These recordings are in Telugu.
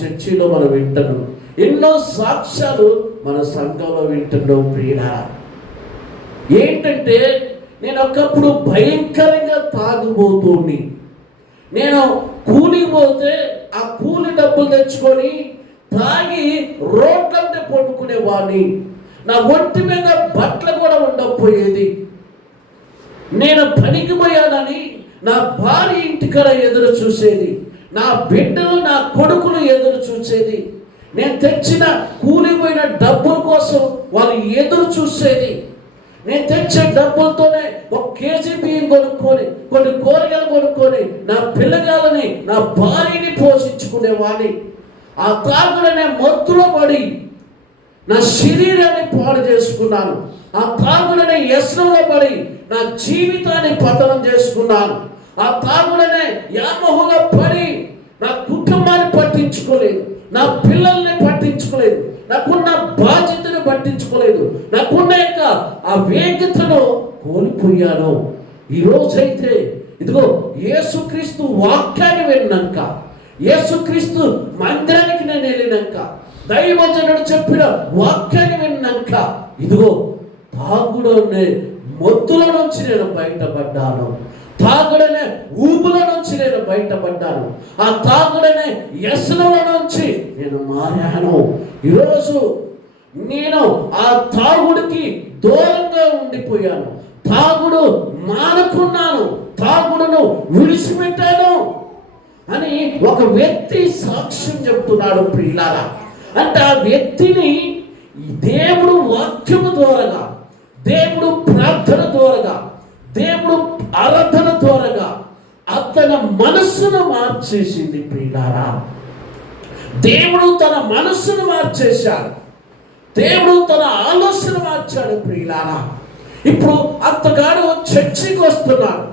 చర్చిలో మనం వింటున్నాం, ఎన్నో సాక్ష్యాలు మన సంఘంలో వింటున్నాం ప్రియులారా. ఏంటంటే నేను ఒకప్పుడు భయంకరంగా తాగుబోతుని. నేను కూలికి పోతే ఆ కూలి డబ్బులు తెచ్చుకొని తాగి రోడ్లంటే పడుకునేవాడిని. నా ఒంటి మీద బట్టలు కూడా ఉండకపోయేది. నేను పనికి పోయానని నా భార్య ఇంటికాడ ఎదురు చూసేది, నా బిడ్డలు నా కొడుకులు ఎదురు చూసేది, నేను తెచ్చిన కూలిపోయిన డబ్బుల కోసం వాళ్ళు ఎదురు చూసేది. నేను తెచ్చే డబ్బులతోనే 1 కేజీ బియ్యం కొనుక్కొని, కొన్ని కూరగాయలు కొనుక్కొని నా పిల్లగాలని నా భార్యని పోషించుకునేవాడిని. ఆ తాగుడనే మత్తులో పడి నా శరీరాన్ని పాడు చేసుకున్నాను. ఆ తాగుడనే వ్యసనంలో పడి నా జీవితాన్ని పతనం చేసుకున్నాను. ఆ తాగుడనే వ్యామోహంలో పడి నా కుటుంబాన్ని పట్టించుకోలేదు, నా పిల్లల్ని పట్టించుకోలేదు, నాకున్న బాధ్యతను పట్టించుకోలేదు, నాకున్న యొక్క ఆ వేగతను కోల్పోయాను. ఈరోజైతే ఇదిగో యేసుక్రీస్తు వాక్యాన్ని విన్నాక, యేసుక్రీస్తు మందిరానికి నేను వెళ్ళినాక, దైవజనుడు చెప్పిన వాక్యాన్ని విన్నాక, ఇదిగో తాగుడనే మొత్తుల నుంచి నేను బయటపడ్డాను. తాగుడనే ఊపుల నుంచి నేను బయటపడ్డాను. ఆ తాగుడనే వ్యసనముల నుంచి నేను మారాను. ఈరోజు నేను ఆ తాగుడికి దూరంగా ఉండిపోయాను. తాగుడు మానుకున్నాను, తాగుడును విడిచిపెట్టాను అని ఒక వ్యక్తి సాక్ష్యం చెప్తున్నాడు ప్రియులారా. అంటే ఆ వ్యక్తిని దేవుడు వాక్యము ద్వారాగా, దేవుడు ప్రార్థన ద్వారాగా, దేవుడు ఆరాధన ద్వారాగా అతని మనస్సును మార్చేసింది ప్రియులారా. దేవుడు తన మనస్సును మార్చేశాడు, దేవుడు తన ఆలోచన మార్చాడు ప్రియులారా. ఇప్పుడు అత్తగాడు చర్చికి వస్తున్నాడు,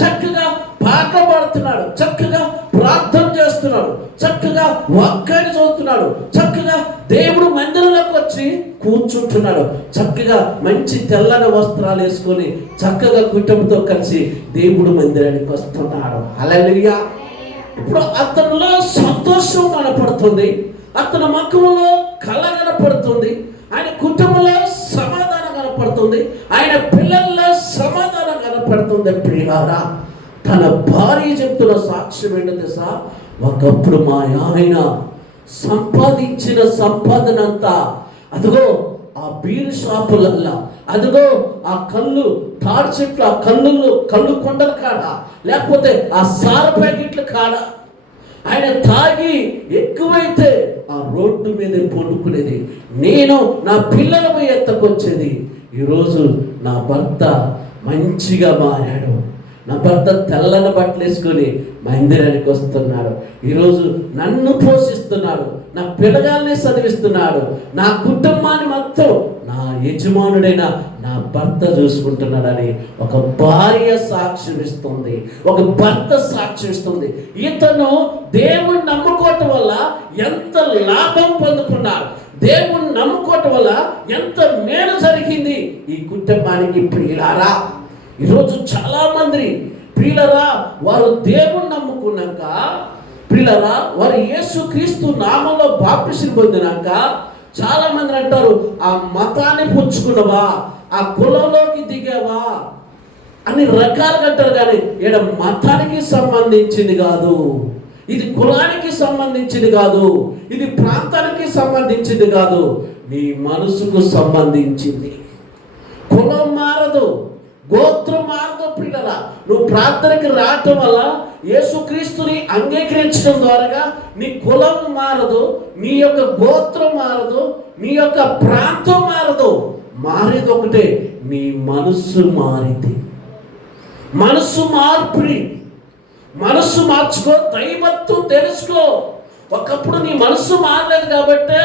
చక్కగా పాట పాడుతున్నాడు, చక్కగా ప్రార్థన చేస్తున్నాడు, చక్కగా వాక్యాన్ని చదువుతున్నాడు, చక్కగా దేవుడు మందిరంలోకి వచ్చి కూర్చుంటున్నాడు, చక్కగా మంచి తెల్లని వస్త్రాలు వేసుకొని చక్కగా కుటుంబంతో కలిసి దేవుడు మందిరానికి వస్తున్నాడు. హల్లెలూయా. ఇప్పుడు అతనిలో సంతోషం కనపడుతుంది, అతని ముఖంలో కళ కనపడుతుంది, ఆయన కుటుంబంలో సమాధానం కనపడుతుంది, ఆయన పిల్లల్లో సమాధానం కనపడుతుంది ప్రియులారా. తన భార్య చెప్తున్న సాక్ష్యం ఏంటో తెలుసా? ఒకప్పుడు మా ఆయన సంపాదించిన సంపాదనంతా అదిగో ఆ బీరు షాపులల్లా, అదిగో ఆ కళ్ళు తాడి చెట్లు, ఆ కళ్ళు కొండల కాడ, లేకపోతే ఆ సార ప్యాకెట్ల కాడ ఆయన తాగి ఎక్కువైతే ఆ రోడ్డు మీద పండుకునేది. నేను నా పిల్లల ఎత్తకొచ్చేది. ఈరోజు నా భర్త మంచిగా మారాడు, నా భర్త తెల్లని బట్టలు వేసుకొని మందిరానికి వస్తున్నాడు. ఈరోజు నన్ను పోషిస్తున్నాడు, నా పిల్లగాల్ని చదివిస్తున్నాడు, నా కుటుంబాన్ని మొత్తం నా యజమానుడైన నా భర్త చూసుకుంటున్నాడని ఒక భార్య సాక్ష్యం ఇస్తుంది, ఒక భర్త సాక్ష్యం ఇస్తుంది. ఇతను దేవుణ్ణి నమ్ముకోవటం వల్ల ఎంత లాభం పొందుకున్నాడు, దేవుణ్ణి నమ్ముకోవటం వల్ల ఎంత మేలు జరిగింది ఈ కుటుంబానికి ప్రియులారా. ఈరోజు చాలా మంది ప్రియులరా వారు దేవుణ్ణి నమ్ముకున్నాక, ప్రియులరా వారు యేసుక్రీస్తు నామంలో బాప్తిసం పొందినాక చాలా మంది అంటారు, ఆ మతాన్ని పుచ్చుకున్నావా, ఆ కులంలోకి దిగావా అని రకాలుగా అంటారు. కానీ ఈడ మతానికి సంబంధించింది కాదు, ఇది కులానికి సంబంధించింది కాదు, ఇది ప్రాంతానికి సంబంధించింది కాదు, నీ మనసుకు సంబంధించింది. కులం మారదు, గోత్రం మారదు ప్రియులారా. నువ్వు ప్రార్థనకి రావటం వల్ల, యేసుక్రీస్తుని అంగీకరించడం ద్వారా నీ కులం మారదు, నీ యొక్క గోత్రం మారదు, నీ యొక్క ప్రాంతం మారదు. మారేది ఒకటే, నీ మనస్సు మారింది. మనస్సు మార్పిడి, మనస్సు మార్చుకో, దైవత్వం తెలుసుకో. ఒకప్పుడు నీ మనస్సు మారలేదు కాబట్టి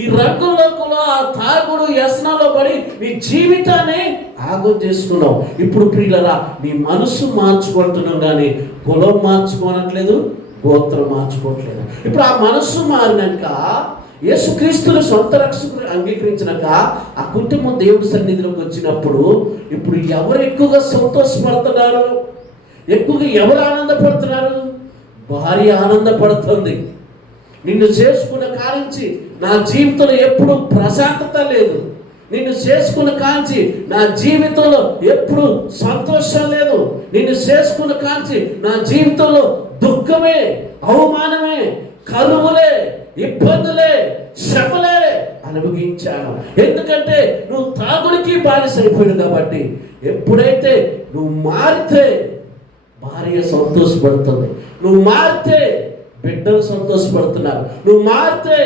ఈ రంగులోకులో ఆ తాగుడు వ్యసనాల్లో పడి నీ జీవితాన్ని ఆగం చేసుకున్నావు. ఇప్పుడు ప్రియులరా నీ మనస్సు మార్చుకుంటున్నావు, కానీ కులం మార్చుకోనట్లేదు, గోత్రం మార్చుకోవట్లేదు. ఇప్పుడు ఆ మనస్సు మారినాక, యేసుక్రీస్తుని సొంత రక్షకుని అంగీకరించినాక, ఆ కుటుంబం దేవుడి సన్నిధిలోకి వచ్చినప్పుడు ఇప్పుడు ఎవరు ఎక్కువగా సంతోషపడుతున్నారు, ఎక్కువగా ఎవరు ఆనందపడుతున్నారు? భార్య ఆనందపడుతుంది, నిన్ను చేసుకున్న కారించి నా జీవితంలో ఎప్పుడు ప్రశాంతత లేదు. నిన్ను చేసుకున్న కాంచి నా జీవితంలో ఎప్పుడు సంతోషం లేదు. నిన్ను చేసుకున్న కాంచి నా జీవితంలో దుఃఖమే, అవమానమే, కరువులే, ఇబ్బందులే, శ్రమలే అనుభవించాను. ఎందుకంటే నువ్వు తాగుడికి బానిసైపోయాడు కాబట్టి. ఎప్పుడైతే నువ్వు మారితే భార్య సంతోషపడుతుంది, నువ్వు మారితే బిడ్డలు సంతోషపడుతున్నారు, నువ్వు మారితే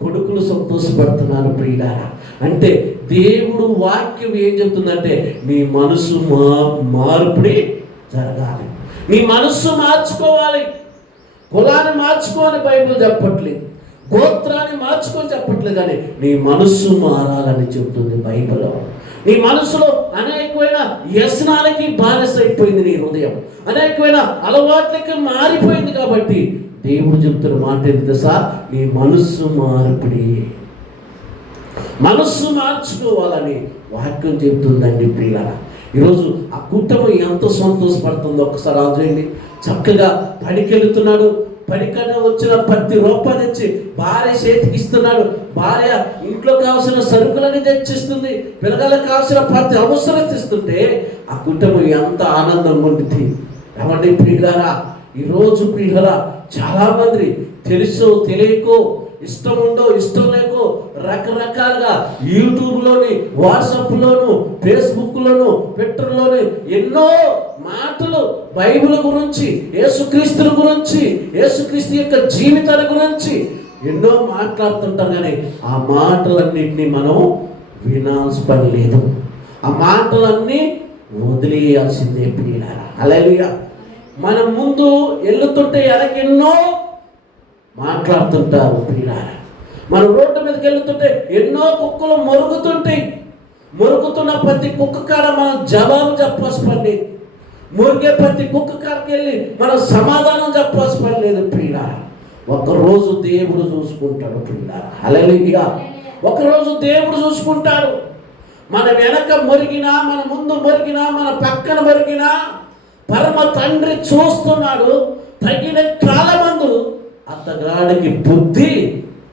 కొడుకులు సంతోషపడుతున్నారు. ప్రియులారా, అంటే దేవుడు వాక్యం ఏం చెప్తుందంటే నీ మనసు మార్పిడి జరగాలి, నీ మనస్సు మార్చుకోవాలి. కులాన్ని మార్చుకోని బైబిల్ చెప్పట్లేదు, గోత్రాన్ని మార్చుకొని చెప్పట్లేదు, కానీ నీ మనస్సు మారాలని చెప్తుంది బైబిల్. నీ మనసులో అనేకమైన వ్యసనాలకి బానిసైపోయింది నీ హృదయం, అనేకమైన అలవాట్లకి మారిపోయింది. కాబట్టి దేవుడు చెప్తున్న మాట ఏంటి తెలుసా? నీ మనస్సు మార్పిడి, మనస్సు మార్చుకోవాలని వాక్యం చెప్తుందండి. ప్రియులారా, ఈరోజు ఆ కుటుంబం ఎంత సంతోషపడుతుందో ఒకసారి ఆలోచించండి. చక్కగా పనికెళ్తున్నాడు, పనికన్నా వచ్చిన ₹10 తెచ్చి భార్య చేతికి ఇస్తున్నాడు. భార్య ఇంట్లో కావాల్సిన సరుకులని తెచ్చిస్తుంది, పిల్లలకు కావాల్సిన ప్రతి అవసరం ఇస్తుంటే ఆ కుటుంబం ఎంత ఆనందంగా ఉంటుంది. ఏమండి ప్రియులారా, ఈరోజు ప్రియులారా, చాలా మంది తెలుసో తెలియకో, ఇష్టం ఉండో ఇష్టం లేకో రకరకాలుగా యూట్యూబ్లోని, వాట్సాప్లోను, ఫేస్బుక్లోను, ట్విట్టర్లోని ఎన్నో మాటలు బైబిల్ గురించి, యేసుక్రీస్తుల గురించి, యేసుక్రీస్తు యొక్క జీవితాల గురించి ఎన్నో మాట్లాడుతుంటారు. కానీ ఆ మాటలన్నింటినీ మనం వినాల్సిన పని లేదు. ఆ మాటలన్నీ వదిలేయాల్సిందే ప్రియులారా. హల్లెలూయా. మనం ముందు వెళ్తుంటే ఎనకెన్నో మాట్లాడుతుంటారు ప్రియులారా. మనం రోడ్డు మీదకి వెళ్తుంటే ఎన్నో కుక్కలు మొరుగుతుంటాయి. మొరుగుతున్న ప్రతి కుక్క కాడ మనం జవాబు చెప్పాల్సిన పని లేదు. మురిగే ప్రతి కుక్క కాడకి వెళ్ళి మనం సమాధానం చెప్పాల్సిన పని లేదు ప్రియులారా. ఒకరోజు దేవుడు చూసుకుంటాడు ప్రియులారా. హల్లెలూయా. ఒకరోజు దేవుడు చూసుకుంటాడు. మన వెనక మొరిగినా, మన ముందు మొరిగినా, మన పక్కన మొరిగినా పరమ తండ్రి చూస్తున్నాడు. తగిన కాలమందు అతగాడికి బుద్ధి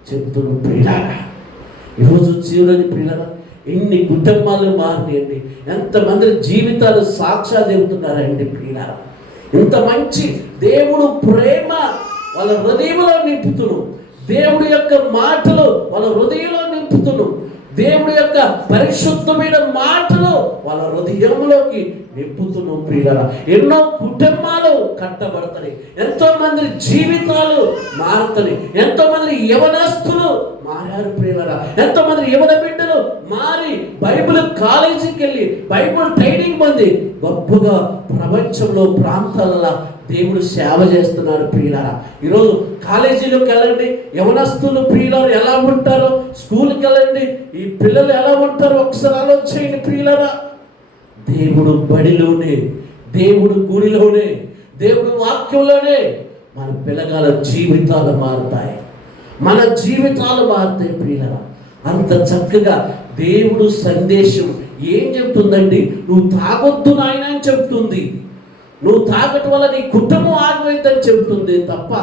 చెప్తుడు ప్రియులారా. ఈరోజు జీవులని ప్రియులారా, ఎన్ని కుటుంబాలు మారినాయండి, ఎంతమంది జీవితాలు సాక్ష్యాలు చెబుతున్నారండి ప్రియులారా. ఇంత మంచి దేవుడు ప్రేమ వాళ్ళ హృదయంలో నింపుతును, దేవుడి యొక్క మాటలు వాళ్ళ హృదయంలో నింపుతును, దేవుడి యొక్క పరిశుద్ధమైన మాటలు వాళ్ళ హృదయంలోకి నింపుతున్నాం ప్రియులారా. ఎన్నో కుటుంబాలు కట్టబడతాయి, ఎంతో మంది జీవితాలు మారుతాయి, ఎంతో మంది యవనస్తులు మారారు ప్రియులారా. ఎంతో మంది యవన బిడ్డలు మారి బైబిల్ కాలేజీకి వెళ్ళి బైబిల్ ట్రైనింగ్ పొంది గొప్పగా ప్రపంచంలో ప్రాంతాలలో దేవుడు సేవ చేస్తున్నారు ప్రియులారా. ఈరోజు కాలేజీలోకి వెళ్ళండి, యవనస్తులు ప్రియులారు ఎలా ఉంటారో, స్కూల్కి వెళ్ళండి, ఈ పిల్లలు ఎలా ఉంటారో ఒకసారి ఆలోచించండి ప్రియులారా. దేవుడు బడిలోనే, దేవుడు గుడిలోనే, దేవుడు వాక్యంలోనే మన పిల్లగాల జీవితాలు మారుతాయి, మన జీవితాలు మారుతాయి ప్రియులారా. అంత చక్కగా దేవుడు సందేశం ఏం చెప్తుందండి? నువ్వు తాగొద్దు నాయన అని చెప్తుంది. నువ్వు తాగటం వల్ల నీ కుటుంబం ఆగిపోయిందని చెబుతుంది తప్ప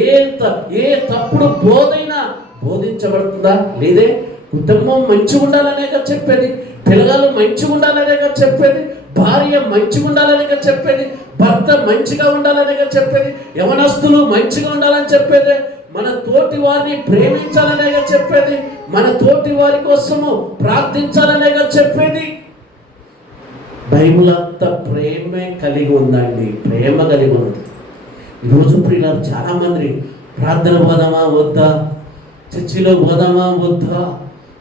ఏ తప్పుడు బోధైనా బోధించబడుతుందా? లేదే. కుటుంబం మంచిగా ఉండాలనే చెప్పేది, పిల్లలు మంచిగా ఉండాలనే చెప్పేది, భార్య మంచిగా ఉండాలనే చెప్పేది, భర్త మంచిగా ఉండాలనే చెప్పేది, యవనస్తులు మంచిగా ఉండాలని చెప్పేది, మన తోటి వారిని ప్రేమించాలనే చెప్పేది, మన తోటి వారి కోసము ప్రార్థించాలనే చెప్పేది. బైబిల్ అంతా ప్రేమే కలిగి ఉందండి, ప్రేమ కలిగి ఉంది. ఈరోజు ప్రియులారు చాలామంది ప్రార్థన పోదామా వద్దా, చర్చిలో పోదామా వద్దా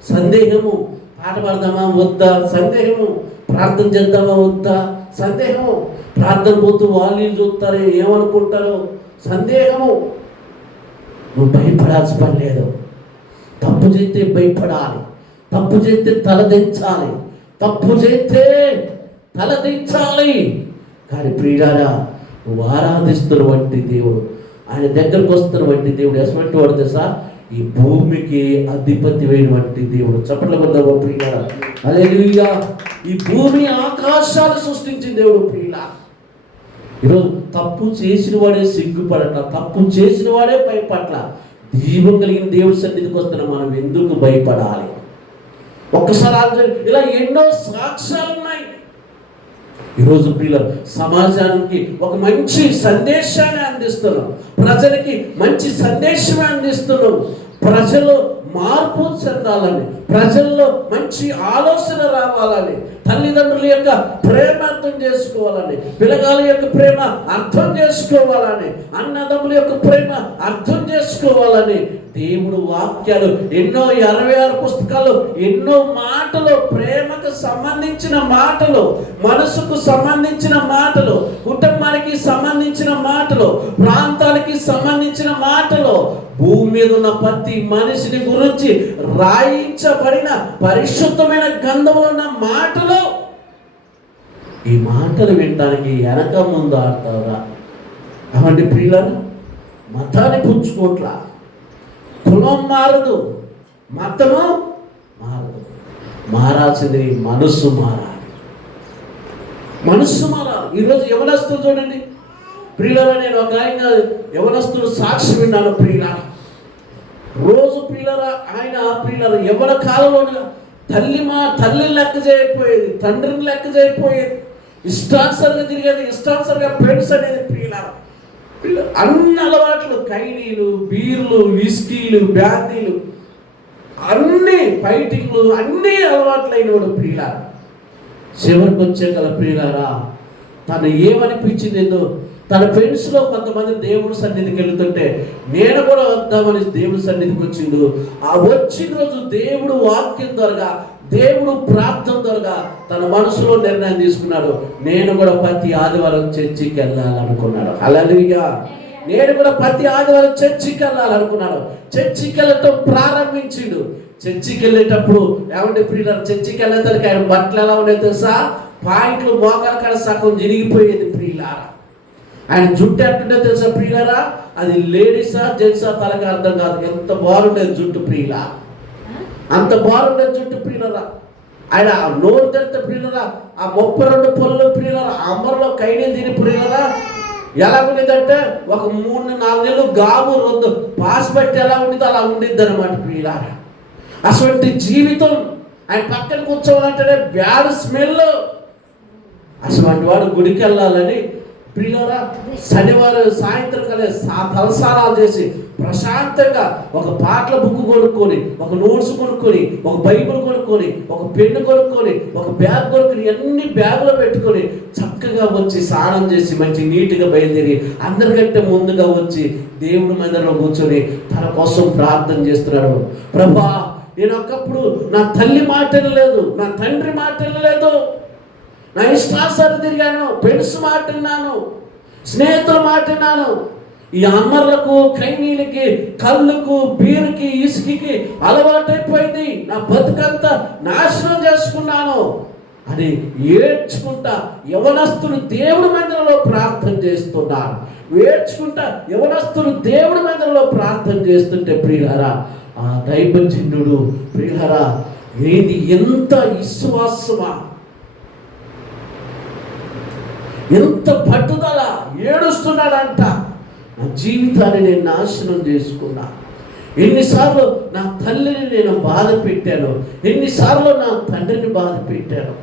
సందేహము, పాట పాడదామా వద్దా సందేహము, ప్రార్థన చేద్దామా వద్దా సందేహము, ప్రార్థన పోతూ వాళ్ళు చూస్తారో ఏమనుకుంటారో సందేహము. నువ్వు భయపడాల్సిన పని లేదు. తప్పు చేస్తే భయపడాలి, తప్పు చేస్తే తలదించాలి, తప్పు చేస్తే తలదించాలి. కానీ ప్రియులారా, నువ్వు ఆరాధిస్తున్న వంటి దేవుడు, ఆయన దగ్గరకు వస్తున్న వంటి దేవుడు ఎటువంటి వాడు తెలుసా? ఈ భూమికి అధిపతివైనటువంటి దేవుడు. చప్పట్ల కొద్దామా ప్రియులారా? హల్లెలూయా. ఈ భూమి ఆకాశాలు సృష్టించిన దేవుడు ప్రియులారా. ఈరోజు తప్పు చేసిన వాడే సిగ్గుపడట, తప్పు చేసిన వాడే భయపట్ల, దీపం కలిగిన దేవుడి సన్నిధికి వస్తున్న మనం ఎందుకు భయపడాలి? ఒక్కసారి ఇలా ఎన్నో సాక్ష్యాలు ఉన్నాయి. ఈరోజు ప్రియుల సమాజానికి ఒక మంచి సందేశాన్ని అందిస్తున్నాం, ప్రజలకి మంచి సందేశమే అందిస్తున్నాం. ప్రజలు మార్పు చెందాలని, ప్రజల్లో మంచి ఆలోచన రావాలని, తల్లిదండ్రుల యొక్క ప్రేమ అర్థం చేసుకోవాలని, పిల్లగాళ్ళ యొక్క ప్రేమ అర్థం చేసుకోవాలని, అన్నదమ్ముల యొక్క ప్రేమ అర్థం చేసుకోవాలని దేవుడు వాక్యాలు ఎన్నో 66 పుస్తకాలు, ఎన్నో మాటలు, ప్రేమకు సంబంధించిన మాటలు, మనసుకు సంబంధించిన మాటలు, కుటుంబానికి సంబంధించిన మాటలు, ప్రాంతానికి సంబంధించిన మాటలు, భూమి మీద ఉన్న ప్రతి మనిషిని గురించి రాయించబడిన పరిశుద్ధమైన గ్రంథంలో ఉన్న మాటలు. ఈ మాటలు వినడానికి వెనక ముందు ఆడతారా? అవంటి ప్రియులను మతాన్ని పుచ్చుకోట్లా, కులం మారదు, మతము మారదు, మారాల్సింది మనస్సు మారాలి. మనస్సు మారాలి. ఈరోజు యవనస్తులు చూడండి ప్రియులారా, నేను ఒక ఆయన యవనస్తులు సాక్షి విన్నాను ప్రియులారా. రోజు ప్రియులారా, ఆయన ప్రియులారా యవన కాలంలో తల్లి లెక్క చేయకపోయేది, తండ్రిని లెక్క చేయకపోయేది, ఇష్టానుసరిగా తిరిగేది, ఇష్టానుసరిగా ఫ్రెండ్స్ అనేది ప్రియులారా. అన్ని అలవాట్లు, కైనీలు, బీర్లు, విస్కీలు, బ్యాందీలు, అన్ని ఫైటింగ్లు, అన్ని అలవాట్లు అయినవాడు ప్రియులారా. చివరికి వచ్చే గల ప్రియులారా, తను ఏమనిపించిందేదో, తన ఫ్రెండ్స్లో కొంతమంది దేవుడి సన్నిధికి వెళుతుంటే నేను కూడా వద్దామని దేవుడి సన్నిధికి వచ్చిండు. ఆ వచ్చిన రోజు దేవుడు వాక్యం ద్వారా, దేవుడు ప్రార్థన ద్వారా తన మనసులో నిర్ణయం తీసుకున్నాడు. నేను కూడా ప్రతి ఆదివారం చర్చికి వెళ్ళాలనుకున్నాడు. హల్లెలూయా. నేను కూడా ప్రతి ఆదివారం చర్చికి వెళ్ళాలనుకున్నాడు. చర్చికి వెళ్ళటం ప్రారంభించిండు. చర్చికి వెళ్ళేటప్పుడు ఏమంటే ప్రియులారా, చర్చికి వెళ్ళేసరికి ఆయన బట్టలు ఎలా ఉండేది తెలుసా? పాయింట్లు మోకాల కాడ సగం జరిగిపోయేది ప్రియులారా. ఆయన జుట్టు ఎట్టుంటే తెలుసా ప్రియులారా? అది లేడీసా జెంట్సా తలకి అర్థం కాదు. ఎంత బాగుండేది జుట్టు ప్రియులా, అంత బాగుండేది జుట్టు ప్రియులరా. ఆయన నోరు తెరితే ప్రియులరా, ఆ 32 పళ్ళు ప్రియులరా, అమ్మలో కైనీలు తిని ప్రియులరా ఎలా ఉండేదంటే ఒక 3-4 నెలలు గాబు రొద్దు పాస్ పెట్టి ఎలా ఉండేదో అలా ఉండిద్ది అనమాట ప్రియులారా. అటువంటి జీవితం. ఆయన పక్కన కూర్చోవాలంటేనే బ్యాడ్ స్మెల్. అటువంటి వాడు గుడికి వెళ్ళాలని ప్రియులారా శనివారం సాయంత్రం కలిసి తలసారాలు చేసి ప్రశాంతంగా ఒక పాటల బుక్ కొనుక్కొని, ఒక నోట్స్ కొనుక్కొని, ఒక బైబిల్ కొనుక్కొని, ఒక పెన్ను కొనుక్కొని, ఒక బ్యాగ్ కొనుక్కొని, అన్ని బ్యాగులో పెట్టుకొని చక్కగా వచ్చి స్నానం చేసి మంచి నీట్గా బయలుదేరి అందరికంటే ముందుగా వచ్చి దేవుడి మందిరంలో కూర్చొని తన కోసం ప్రార్థన చేస్తున్నాడు. ప్రభా, నేను ఒకప్పుడు నా తల్లి మాట వినలేదు, నా తండ్రి మాట వినలేదు, నా ఇష్టానుసారం తిరిగాను, ఫ్రెండ్స్ మాట విన్నాను, స్నేహితుల మాట విన్నాను, ఈ అమ్మర్లకు, కైనీలకి, కళ్ళుకు, బీరుకి, ఇసుకకి అలవాటైపోయింది, నా బతుకంతా నాశనం చేసుకున్నాను అని ఏడ్చుకుంటా యవనస్తులు దేవుడి మందిరంలో ప్రార్థన చేస్తున్నారు. ఏడ్చుకుంటా యవనస్తులు దేవుడి మందిరంలో ప్రార్థన చేస్తుంటే ప్రియులారా, ఆ దైవజనుడు ప్రియులారా ఏది ఎంత విశ్వాసమా, ఎంత పట్టుదల, ఏడుస్తున్నాడంట. నా జీవితాన్ని నేను నాశనం చేసుకున్నా, ఎన్నిసార్లు నా తల్లిని నేను బాధ పెట్టాను, ఎన్నిసార్లు నా తండ్రిని బాధ పెట్టాను.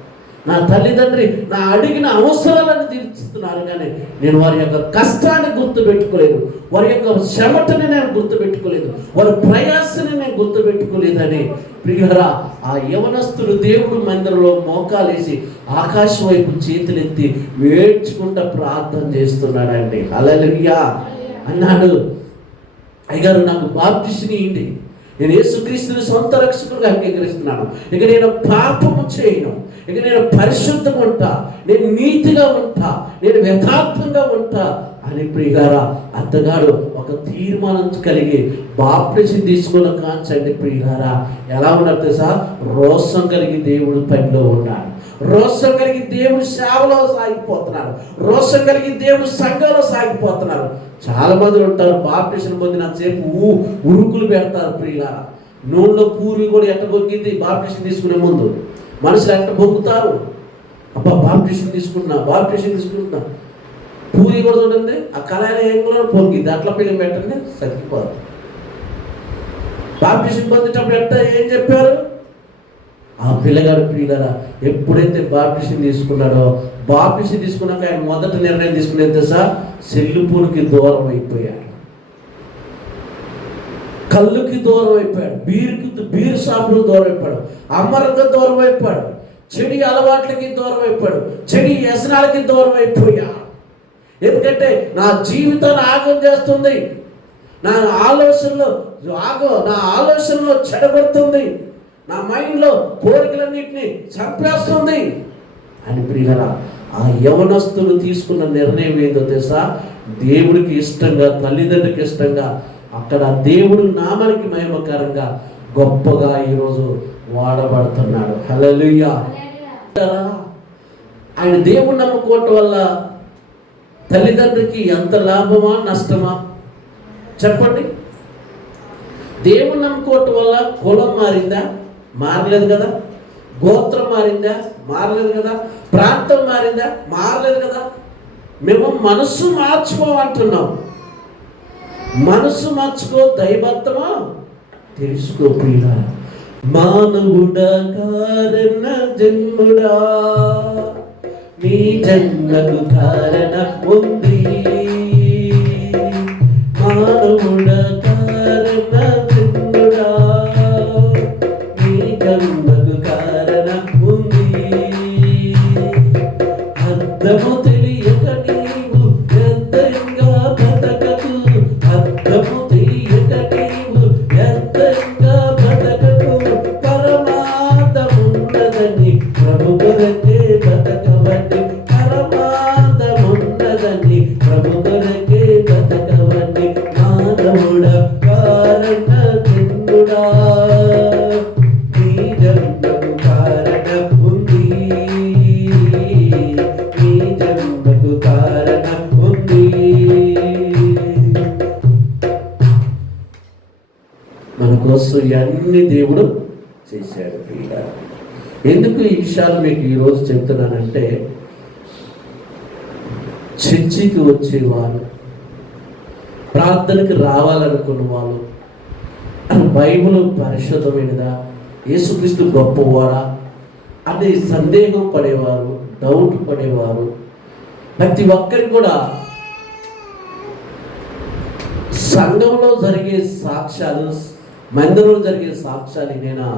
నా తల్లిదండ్రి నా అడిగిన అవసరాలను తీర్చుతున్నారు, కానీ నేను వారి యొక్క కష్టాన్ని గుర్తుపెట్టుకోలేదు, వారి యొక్క శ్రమటని నేను గుర్తుపెట్టుకోలేదు, వారి ప్రయాసని నేను గుర్తుపెట్టుకోలేదని ప్రియులారా ఆ యవనస్తులు దేవుడు మందిరంలో మోకాలేసి ఆకాశం వైపు చేతులెత్తి వేడ్చుకుంటా ప్రార్థన చేస్తున్నాడండి. హల్లెలూయా. అన్నాడు, అయ్యగారు నాకు బాప్టిస్ని ఇవ్వండి, నేను యేసుక్రీస్తుని సొంత రక్షకుడుగా అంగీకరిస్తున్నాను, ఇక నేను పాపము చేయను, ఇక నేను పరిశుద్ధంగా ఉంటా, నేను నీతిగా ఉంటా, నేను యథార్థంగా ఉంటా అని ప్రియులారా అత్తగాడు ఒక తీర్మానం కలిగి బాప్టిజం తీసుకున్న కాంచండి ప్రియులారా ఎలా ఉన్నాడు తెలుసా? రోషం కలిగి దేవుడి పనిలో ఉన్నాడు, రోషం కలిగి దేవుడి సేవలో సాగిపోతున్నారు, రోషం కలిగి దేవుడి సంఘంలో సాగిపోతున్నారు. చాలా మంది ఉంటారు బాప్టిజం పొందినంతసేపు ఉరుకులు పెడతారు ప్రియులారా. నూనెలో పూరి కూడా ఎట్ట బొగ్గింది బాప్టిజం తీసుకునే ముందు, మనుషులు ఎట్ట బొగ్గుతారు, అబ్బా బాప్టిజం తీసుకుంటున్నా, పూరి కూడా చూడండి ఆ కళాయిలో ఏం కూడా పొంగిద్ది, అట్లా పిల్లలు పెట్టండి సరిపోదు. బాప్టిజం పొందేటప్పుడు ఎట్లా ఏం చెప్పారు? ఆ పిల్లగాడు ప్రియులారా ఎప్పుడైతే బాప్టిజం తీసుకున్నాడో, బాప్టిజం తీసుకున్నాక ఆయన మొదటి నిర్ణయం తీసుకునేది తెలుసా? సెల్లుపూనికి దూరం అయిపోయాడు, కళ్ళుకి దూరం అయిపోయాడు, బీరు షాపులకు దూరం అయిపోయాడు, అమ్మరకు దూరం అయిపోయాడు, చెడి అలవాట్లకి దూరం అయిపోయాడు, చెడి వ్యసనాలకి దూరం అయిపోయాడు. ఎందుకంటే నా జీవితాన్ని ఆగం చేస్తుంది, నా ఆలోచనలో చెడగొడుతుంది, నా మైండ్లో కోరికలన్నింటినీ చంపేస్తుంది అని ప్రియులారా ఆ యవనస్తులు తీసుకున్న నిర్ణయం ఏందో తెలుసా? దేవుడికి ఇష్టంగా, తల్లిదండ్రులకి ఇష్టంగా, అక్కడ దేవుడు నామానికి మహిమకరంగా గొప్పగా ఈరోజు వాడబడుతున్నాడు. హల్లెలూయా. ఆయన దేవుడు నమ్ముకోవటం వల్ల తల్లిదండ్రులకి ఎంత లాభమా నష్టమా చెప్పండి? దేవుడు నమ్ముకోవటం వల్ల కులం మారిందా? మారలేదు కదా. గోత్రం మారిందా? మారలేదు కదా. ప్రాంతం మారిందా? మారలేదు కదా. మేము మనసు మార్చుకోమంటున్నాం. మనసు మార్చుకో, దైవత్వమా తెలుసుకో ప్రియుడా. మానవుడా కారణ జన్ముడా, నీ జన్మకు కారణం ఉంది. మానవుడా కారణ జన్ముడా, నీ జన్మకు కారణం ఉంది. అర్థము తెలియక నీవు వ్యర్థంగా బ్రతకకు, అర్థము తెలియక నీవు వ్యర్థంగా బ్రతకకు. పరమార్థమున్నదని ప్రభు కొరకే బ్రతకవని, పరమార్థమున్నదని ప్రభు కొరకే బ్రతకవని. మానవుడా కారణ జన్ముడా, నీ జన్మకు కారణం ఉంది, నీ జన్మకు కారణం ఉంది. మన కోసం ఇవన్నీ దేవుడు చేశాడు ప్రియుడా. ఎందుకు ఈ విషయాలు మీకు ఈరోజు చెప్తున్నానంటే, చర్చికి వచ్చేవారు, ప్రార్థనకి రావాలనుకున్న వాళ్ళు, బైబిల్ పరిశుద్ధమైనదా, యేసుక్రీస్తు గొప్పవాడా అని సందేహం పడేవారు, డౌట్ పడేవారు, ప్రతి ఒక్కరికి కూడా సంఘంలో జరిగే సాక్ష్యాలు, మందిరంలో జరిగే సాక్ష్యాలు నేనా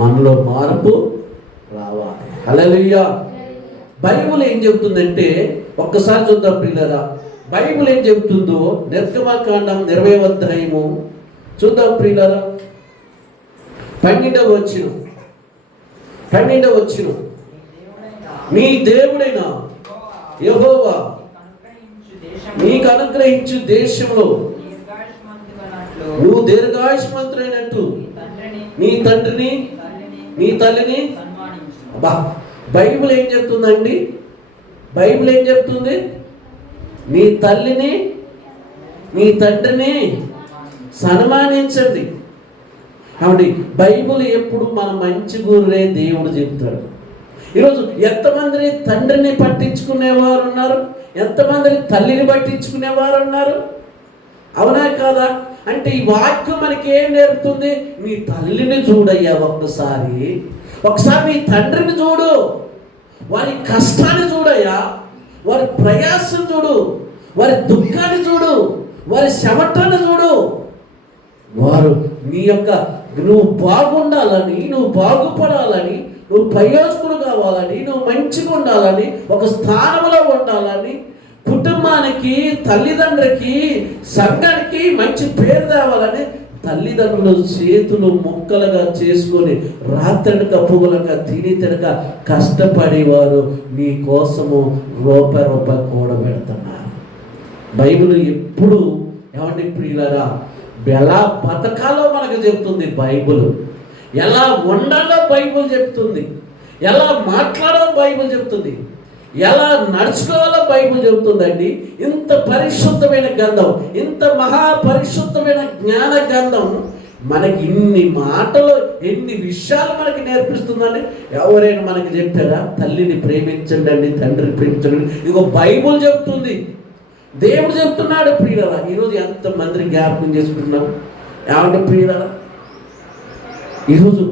మనలో మార్పు రావాలి. హల్లెలూయా. బైబిల్ ఏం చెబుతుందంటే, ఒక్కసారి చూద్దాం ప్రియులారా, బైబిల్ ఏం చెబుతుందో నిర్గమకాండం 20వ అధ్యాయము చూద్దాం ప్రియులారా. 12వ వచనం. నీ దేవుడైన యెహోవా నీకు అనుగ్రహించు దేశంలో నువ్వు దీర్ఘాయుష్మంతుడైనట్టు నీ తండ్రిని నీ తల్లిని. అబ్బా, బైబిల్ ఏం చెప్తుందండి? బైబిల్ ఏం చెప్తుంది? నీ తల్లిని నీ తండ్రిని సన్మానించండి. కాబట్టి బైబిల్ ఎప్పుడు మన మంచి గురే దేవుడు చెప్తాడు. ఈరోజు ఎంతమందిని తండ్రిని పట్టించుకునేవారు ఉన్నారు, ఎంతమందిని తల్లిని పట్టించుకునేవారు ఉన్నారు? అవునా కాదా? అంటే ఈ వాక్యం మనకి ఏం నేర్పుతుంది? నీ తల్లిని చూడయ్యా, ఒకసారి నీ తండ్రిని చూడు, వారి కష్టాన్ని చూడయ్యా, వారి ప్రయాసం చూడు, వారి దుఃఖాన్ని చూడు, వారి చెమటను చూడు. వారు నువ్వు బాగుండాలని, నువ్వు బాగుపడాలని, నువ్వు ప్రయోజకుడు కావాలని, నువ్వు మంచిగా ఉండాలని, ఒక స్థానంలో ఉండాలని, కుటుంబానికి, తల్లిదండ్రులకి, సంఘానికి మంచి పేరు తేవాలని తల్లిదండ్రులు చేతులు ముక్కలుగా చేసుకొని రాత్రనక పువ్వులక తిని తినక కష్టపడేవారు నీ కోసము రూపాయి కూడబెడుతున్నారు. బైబిల్ ఎప్పుడు ఏమండి ప్రియులారా, ఎలా బతకాలో మనకు చెప్తుంది బైబిల్, ఎలా ఉండాలో బైబిల్ చెప్తుంది, ఎలా మాట్లాడాలో బైబిల్ చెప్తుంది, ఎలా నడుచుకోవాలో బైబిల్ చెబుతుందండి. ఇంత పరిశుద్ధమైన గ్రంథం, ఇంత మహాపరిశుద్ధమైన జ్ఞాన గ్రంథం మనకి ఇన్ని మాటలు, ఎన్ని విషయాలు మనకి నేర్పిస్తుందండి. ఎవరైనా మనకి చెప్పారా? తల్లిని ప్రేమించండి అండి, తండ్రిని ప్రేమించండి. ఇదిగో బైబిల్ చెప్తుంది, దేవుడు చెప్తున్నాడు. ప్రియులారా, ఈరోజు ఎంతమందిని జ్ఞాపకం చేసుకుంటున్నాం? ఏమంటే ప్రియులారా, ఈరోజు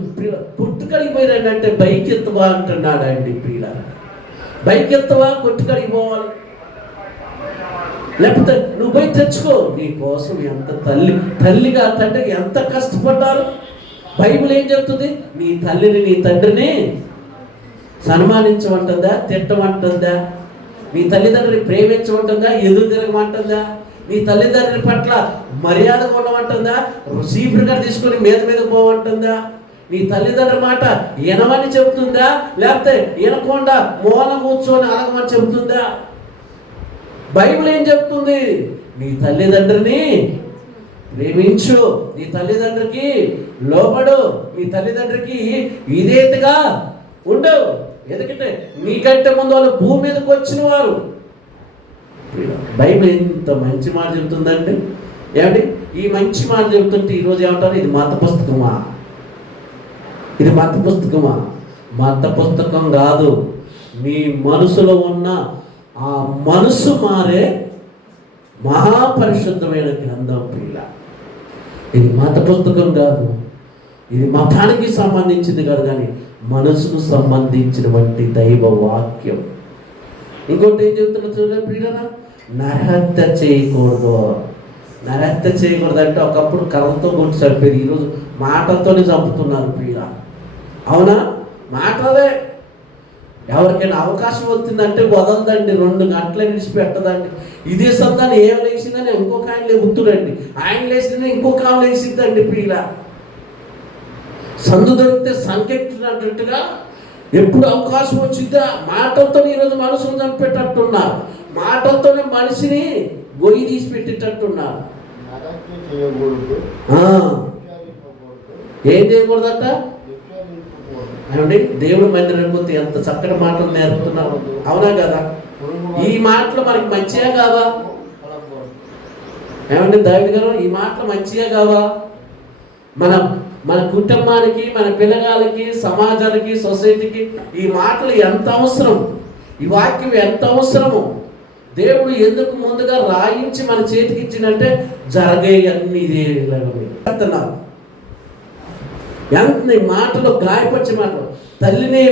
కొట్టుకడికి పోయినండి అంటే బైక్ ఎత్తవా అంటున్నాడు అండి ప్రియుల. బైక్ ఎత్తవా, కొట్టుకడికి పోవాలి, లేకపోతే నువ్వు పోయి తెచ్చుకో. నీ కోసం ఎంత తల్లిగా తండ్రికి ఎంత కష్టపడ్డారు. బైబిల్ ఏం చెప్తుంది? నీ తల్లిని నీ తండ్రిని సన్మానించమంటుందా, తిట్టమంటుందా? నీ తల్లిదండ్రుని ప్రేమించమంటుందా, ఎదురు తిరగమంటుందా? నీ తల్లిదండ్రుల పట్ల మర్యాద ఉండమంటుందా, సీపురుగా తీసుకొని మీద పోమంటుందా? నీ తల్లిదండ్రుల మాట వినమని చెబుతుందా, లేకపోతే వినకుండా మూల కూర్చొని అలగమని చెబుతుందా? బైబిల్ ఏం చెప్తుంది? నీ తల్లిదండ్రిని ప్రేమించు, నీ తల్లిదండ్రికి లోబడు, నీ తల్లిదండ్రికి విధేయతగా ఉండు. ఎందుకంటే నీకంటే ముందు వాళ్ళు భూమి మీదకి వచ్చిన వారు. బైబిల్ ఎంత మంచి మాట చెబుతుందండి. ఏమండి ఈ మంచి మాట చెబుతుంటే ఈరోజు ఏమంటారు? ఇది మత పుస్తకమా? ఇది మత పుస్తకమా? మత పుస్తకం కాదు. నీ మనసులో ఉన్న ఆ మనసు మారే మహాపరిశుద్ధమైన గ్రంథం ప్రియుల. ఇది మత పుస్తకం కాదు, ఇది మతానికి సంబంధించింది కాదు, కానీ మనసుకు సంబంధించినటువంటి దైవ వాక్యం. ఇంకోటి ఏం చెప్తున్నా చూడండి ప్రియులరా, నరహత్య చేయకూడదు. నరహత్య చేయకూడదు అంటే ఒకప్పుడు కర్రతో కొట్టి చంపేది, ఈరోజు మాటలతోనే చంపుతున్నారు ప్రియుల. అవునా? మాటలే. ఎవరికైనా అవకాశం వచ్చిందంటే వదలదండి, 2 గంటలే విడిచిపెట్టదండి. ఇదే సంతాన్ని ఏం లేచిందని ఇంకొక ఆయన లేగుతుడండి, ఆయన లేచిందని ఇంకొక ఆమె లేచిద్దండి ప్రియుల. సందు దొరికితే సంకెక్కినట్టుగా ఎప్పుడు అవకాశం వచ్చిందా మాటలతో ఈరోజు మనసును చంపేటట్టున్నారు, మాటలతోనే మనిషిని గొయ్యి తీసి పెట్టేటట్టున్నారు. ఏం చేయకూడదట? ఏమండి దేవుడు మందిరానికి పోతే ఎంత చక్కటి మాటలు నేర్పుతున్నారు. అవునా కదా? ఈ మాటలు మనకి మంచిగా కావా? ఏమండి దావిడ్ గారు, ఈ మాటలు మంచిగా కావా? మన కుటుంబానికి, మన పిల్లగాళ్ళకి, సమాజానికి, సొసైటీకి ఈ మాటలు ఎంత అవసరం, ఈ వాక్యం ఎంత అవసరము. దేవుడు ఎందుకు ముందుగా రాయించి మన చేతికి ఇచ్చినంటే జరిగే అన్ని ఇదేస్తున్నారు. ఎంత మాటలు గాయపరిచే మాటలు, తల్లిని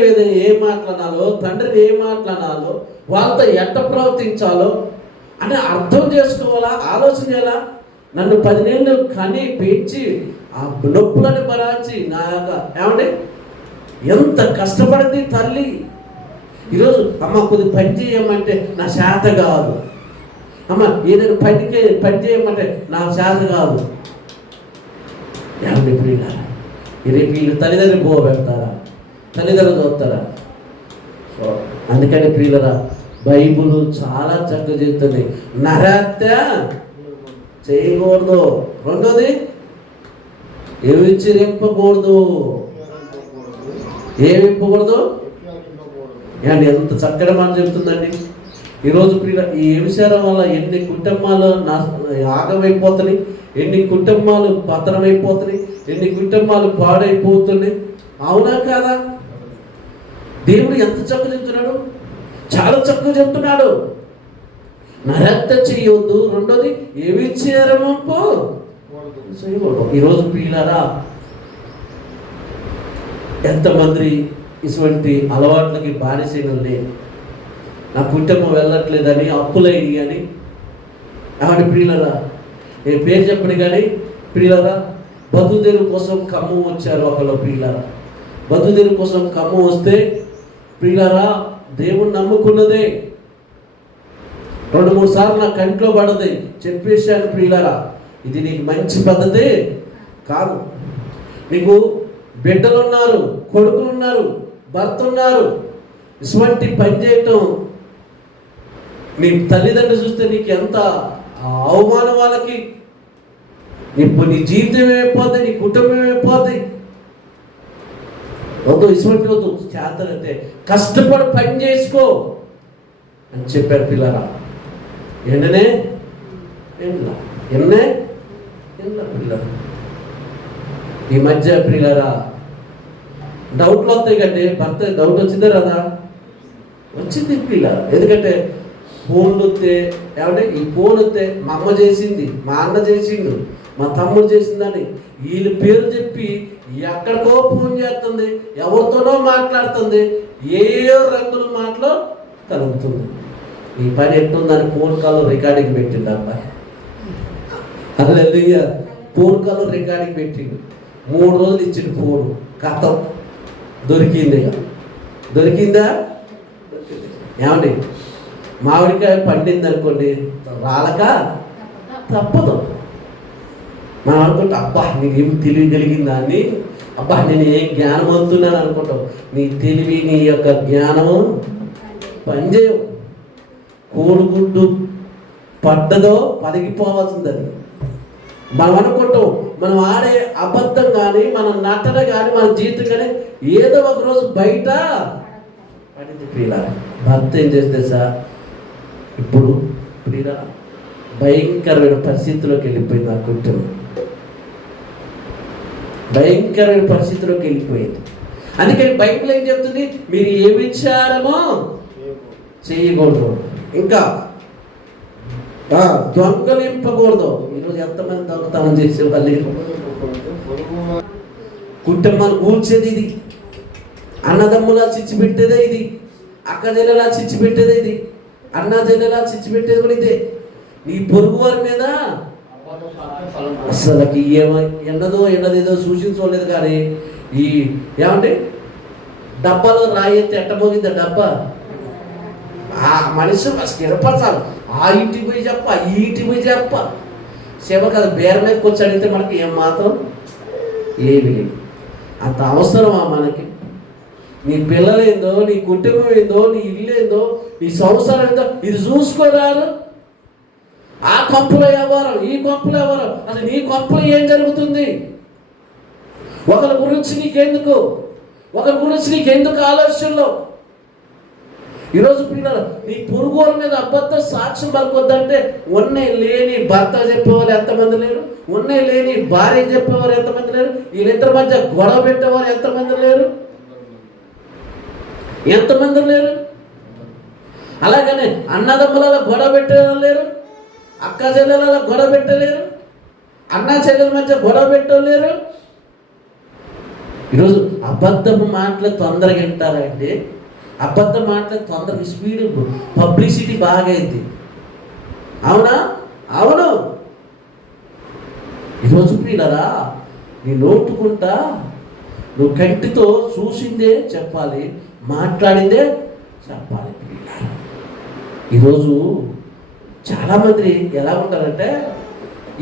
ఏం మాట్లాడాలో, తండ్రిని ఏం మాట్లాడాలో, వాళ్ళతో ఎట్ట ప్రవర్తించాలో అని అర్థం చేసుకోవాలా, ఆలోచన చేయాలా. నన్ను 10 ఏళ్ళు కని పెంచి ఆ నొప్పులను భరాచి నా యొక్క ఏమంటే ఎంత కష్టపడింది తల్లి. ఈరోజు అమ్మ కొద్ది పని చేయమంటే నా శాత కాదు, అమ్మ ఏదైనా పని చేయమంటే నా శాత కాదు. ఏమండి ప్రియుల, రేపు వీళ్ళు తల్లిదండ్రులు పోవ పెడతారా, తల్లిదండ్రులు చూస్తారా? అందుకని ప్రియులరా, బైబుల్ చాలా చక్కగా చెప్తుంది, నరహత్య చేయకూడదు. రెండోది, ఏమింపకూడదు. ఏమింపకూడదు అంటే ఎంత చక్కటి మాట చెప్తుందండి. ఈరోజు ఈ విషయాల వల్ల ఎన్ని కుటుంబాలు ఆగమైపోతున్నాయి, ఎన్ని కుటుంబాలు పతనమైపోతున్నాయి, ఎన్ని కుటుంబాలు పాడైపోతున్నాయి. అవునా కాదా? దేవుడు ఎంత చక్కగా చెప్తున్నాడు, చాలా చక్కగా చెప్తున్నాడు. నరహత్య చేయవద్దు. రెండోది, ఏమి చేయరమంపో చేయకూడదు. ఈరోజు ప్రియులారా, ఎంతమంది ఇటువంటి అలవాట్లకి బానిసలు లేని, నా కుటుంబం వెళ్ళట్లేదని అప్పులైనవి కానీ, ఆవిడ ప్రియులరా నేను పేరు చెప్పని కానీ ప్రియులరా, బతుదేరు కోసం ఖమ్మం వచ్చారు ఒకళ్ళు ప్రియులరా. బతుదేరు కోసం ఖమ్మం వస్తే ప్రియులరా, దేవుణ్ణి నమ్ముకున్నదే 2-3 సార్లు నా కంట్లో పడది, చెప్పేశాను ప్రియులరా, ఇది నీకు మంచి పద్ధతి కాదు. నీకు బిడ్డలు ఉన్నారు, కొడుకులు ఉన్నారు, భర్త ఉన్నారు, ఇటువంటి పని చేయటం నీ తల్లిదండ్రులు చూస్తే నీకు ఎంత అవమానం. వాళ్ళకి నీ జీవితం ఏమైపోద్ది, నీ కుటుంబం ఏమైపోద్ది. వద్దు, ఇటువంటి వద్దు. చేతనైతే కష్టపడి పని చేసుకో అని చెప్పారు పిల్లరా. ఎండనే ఎన్నే పిల్లలు ఈ మధ్య ప్రియులరా డౌట్లు వస్తాయి కండి. భర్త డౌట్ వచ్చిందా కదా? వచ్చింది ప్రియుల. ఎందుకంటే ఫోన్లు వస్తే ఏమంటే ఈ ఫోన్ వస్తే మా అమ్మ చేసింది, మా అన్న చేసిండు, మా తమ్ముడు చేసిందని వీళ్ళ పేరు చెప్పి ఎక్కడికో ఫోన్ చేస్తుంది, ఎవరితోనో మాట్లాడుతుంది, ఏ రంగుల మాటలో కలుగుతుంది. ఈ పని ఎట్టుందని ఫోన్ కాల్ రికార్డింగ్ పెట్టిండు అబ్బాయి. హల్లెలూయా. ఫోన్ కాల్ రికార్డింగ్ పెట్టిండు. 3 రోజులు ఇచ్చిండు ఫోను. కథం దొరికింది. దొరికిందా? ఏమండి, మామిడికాయ పండింది అనుకోండి, రాలక తప్పదు. మనం అనుకుంటే అబ్బా నీకేం తెలివి కలిగిందా అని, అబ్బా నేను ఏం జ్ఞానం అవుతున్నాను అనుకుంటావు. నీ తెలివి, నీ యొక్క జ్ఞానము పనిచేయవు. కోడిగుడ్డు పడ్డదో పదిగిపోవాల్సింది అది. మనం అనుకుంటాం మనం ఆడే అబద్ధం కానీ, మన నటన కానీ, మన జీవితం కానీ ఏదో ఒక రోజు బయట పడింది. ప్రియుల భర్త ఏం చేస్తే సార్ ఇప్పుడు ప్రియుల భయంకరమైన పరిస్థితిలోకి వెళ్ళిపోయింది. ఆ కుటుంబం భయంకరమైన పరిస్థితిలోకి వెళ్ళిపోయింది. అందుకని బైబిల్ ఏం చెప్తుంది? మీరు ఏ విచారమో చేయకూడదు, ఇంకా దొంగలింపకూడదు. ఈరోజు ఎంతమంది దొంగతనం చేసే వాళ్ళు కుటుంబాన్ని కూల్చేది ఇది, అన్నదమ్ములా చిచ్చి పెట్టేదే ఇది, అక్క చెల్లెలా చిచ్చి పెట్టేదే ఇది, అన్న చెల్లెలా చిచ్చి పెట్టేది కూడా ఇదే. నీ పొరుగు వారి మీద అసలుకి ఎండదేదో సూచించలేదు. కానీ ఈ ఏమంటే డబ్బాలో రాయి ఎత్తి ఎట్టబోగింది డబ్బా, ఆ మనిషి స్థిరపరచాలి. ఆ ఇంటికి పోయి చెప్ప, ఈ ఇంటికి పోయి చెప్ప. శివ కదా బేర మీదకి వచ్చి అడిగితే మనకి ఏం మాత్రం ఏమి లేదు. అంత అవసరమా మనకి? నీ పిల్లలేందో, నీ కుటుంబం ఏందో, నీ ఇల్లు ఏందో, నీ సంసారం ఏందో ఇది చూసుకోరారు. ఆ కొంపలో ఎవరు, ఈ కొంపలో ఎవరు, అసలు నీ కొంపలో ఏం జరుగుతుంది? ఒకరి గురించి నీకెందుకు, ఒకరి గురించి నీకెందుకు ఆలోచనలో? ఈరోజు పిల్లలు నీ పొరుగుల మీద అబద్ధ సాక్ష్యం పలుకొద్దంటే ఉన్నే లేని భర్త చెప్పేవారు ఎంతమంది లేరు, ఉన్నే లేని భార్య చెప్పేవారు ఎంతమంది లేరు, వీళ్ళిద్దరి మధ్య గొడవ పెట్టేవారు ఎంతమంది లేరు, ఎంతమంది లేరు. అలాగనే అన్నదమ్ములలో గొడవ పెట్టేవారు లేరు, అక్క చెల్లెలలో గొడవ పెట్టలేరు, అన్న చెల్లెల మధ్య గొడవ పెట్టలేరు. ఈరోజు అబద్ధపు మాటలు తొందరగా వింటారంటే, అబద్ధ మాటలు తొందరగా స్పీడ్ పబ్లిసిటీ బాగా అయింది. అవునా? అవును. ఈరోజు పిల్లరా నీ నోటుకుంటా నువ్వు కంటితో చూసిందే చెప్పాలి, మాట్లాడిందే చెప్పాలి. ఈరోజు చాలామంది ఎలా ఉంటారంటే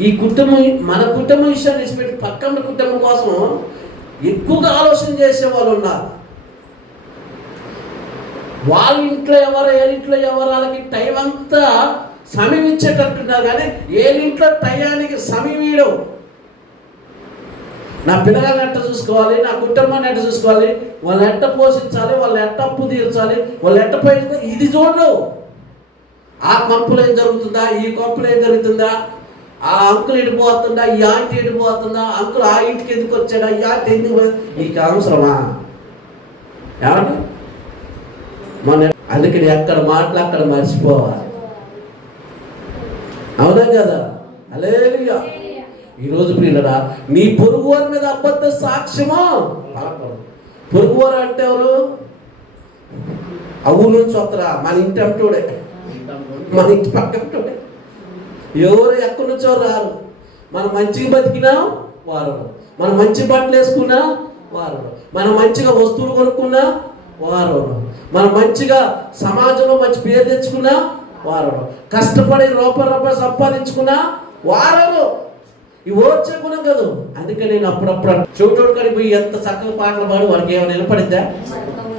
ఈ కుటుంబం, మన కుటుంబం విషయాన్ని విడిచిపెట్టి పక్కన కుటుంబం కోసం ఎక్కువగా ఆలోచన చేసే వాళ్ళు ఉన్నారు. వాళ్ళ ఇంట్లో ఎవరు, ఏ ఇంట్లో ఎవరు, వాళ్ళకి టైం అంతా సమయం ఇచ్చేటట్టున్నారు. కానీ ఏ ఇంట్లో టయానికి సమయం ఇవ్వడం. నా పిల్లగాన్ని ఎట్ట చూసుకోవాలి, నా కుటుంబాన్ని ఎట్ట చూసుకోవాలి, వాళ్ళని ఎట్ట పోషించాలి, వాళ్ళని ఎట్ట అప్పు తీర్చాలి, వాళ్ళు ఎట్ట పోయింది ఇది చూడరు. ఆ కొంపలో ఏం జరుగుతుందా, ఈ కొంపలో ఏం జరుగుతుందా, ఆ అంకుల్ ఎడిపోతుందా, ఈ ఆంటీ ఎడిపోతుందా, అంకుల్ ఆ ఇంటికి ఎందుకు వచ్చాడా, ఈ ఆంటీ ఎందుకు, నీకు అవసరమా? ఏమంటే మన అందుకని ఎక్కడ మాటలు అక్కడ మర్చిపోవాలి. అవునా కదా? హల్లెలూయా. ఈరోజు ప్రియులరా నీ పొరుగువారి మీద అబద్ధ సాక్ష్యమో పలకూడదు. పొరుగువారు అంటే ఎవరు? ఆ ఊరు నుంచి వస్తారా, మన ఇంటి అంటోడే, మన ఇంటి పక్కంటోడే. ఎవరు ఎక్కడి నుంచో రారు. మనం మంచిగా బతికినా వారు, మనం మంచి బట్టలు వేసుకున్నా వారు, మనం మంచిగా వస్తువులు కొనుక్కున్నా వారు, మనం మంచిగా సమాజంలో మంచి పేరు తెచ్చుకున్నా వారు, కష్టపడి రూపాయి సంపాదించుకున్నా వారు. ఇవి వచ్చే గుణం కాదు. అందుకే నేను అప్పుడప్పుడు చెవిటోడు కానీ పోయి ఎంత చక్కగా పాటలు పాడు వాడికి ఏమైనా వినపడిద్దా?